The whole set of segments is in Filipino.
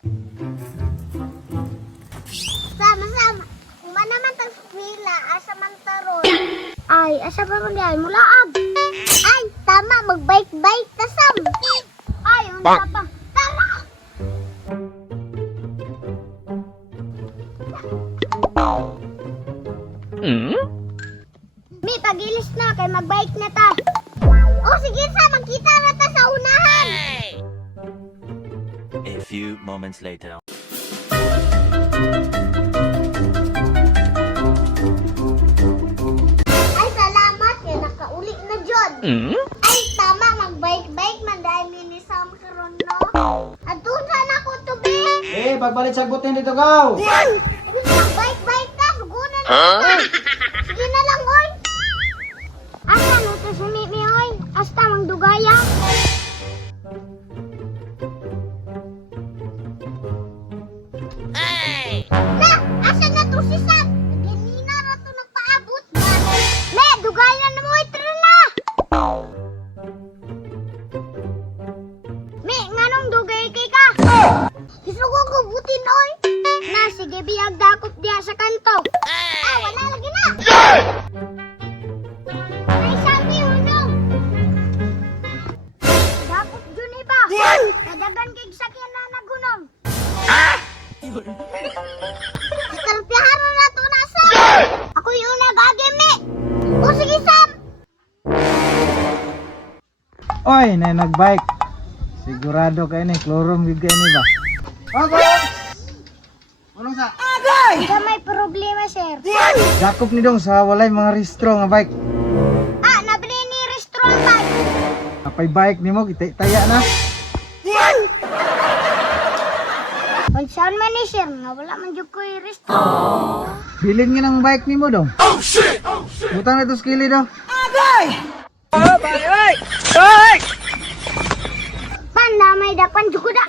Sama, sama. Uma naman tang pila, asa man taron. Ay, asa pa man diay mula ab. Ay, tama, magbike-bike ta sam. Ay, unsa pa? Tara! Mi, pagilis na, kay magbike na ta. O, sige sa, magkita na ta. A few moments later. Ay, salamat, kay nakauli na jud. Ay, tama, magbike-bike man dahil ni Sam karon no. Adun sana ko to be. Eh, pagbalik sa butin dito, gaw! Ibig magbike-bike ka, sugunan na. Sige na lang, oy. Asa no to si Mimi, oy? Asta mang dugaya. Ko butin oy. Na sige biyag dakop diya sa kanto. Ah, wala lagi na. Ay sabi unong. Dakop jud ni ba? Kadagan kay sakyan na nagunong. Ikarpihan na to na sa. Ako yung nagagi mi. O sige Sam. Oy, na nagbike. Sigurado kayo ni, klorom gid kayo ni ba? Okay! Sa? Ika may problema sir. Dakop ni dong sa walay mga restro nga bike. Ah, nabili ni restaurant bag. Apay bike nimo kita taya na. Kung saan man ni sir, nga wala man dyan ko restaurant. Bilin nga ng bike nimo dong. Oh shit! Oh shit! Butang na to skili dong. Panda may dakpan dyan ko da.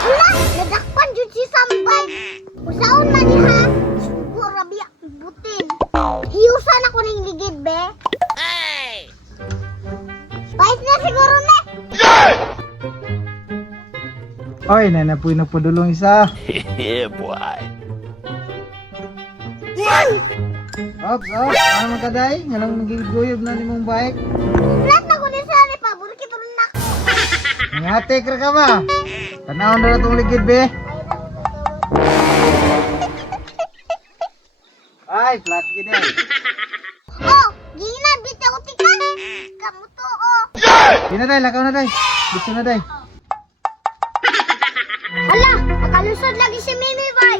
Wala, nadakpan dyan si Sambay. Usaon man ni ha. Sugo rabia, butin. Hiusan ako ng ligid, be. Pahit na siguro ne. Oy, na napuy nagpadulong isa. yeah, boy. Ops, ops. Ano man kaday? Nganong magiguyog na nimong bike? Flat na ko ni sa ni pa. Burkit rin na ko. Ngatek ra ka ba? Tanawon na itong ligid be. ay flat gid eh. Oh, gina bitaw ti ka. Kamu to oh. Gina dai lakaw na dai. Gusto na dai. Ala, nakalusod lagi si Mimi Bay.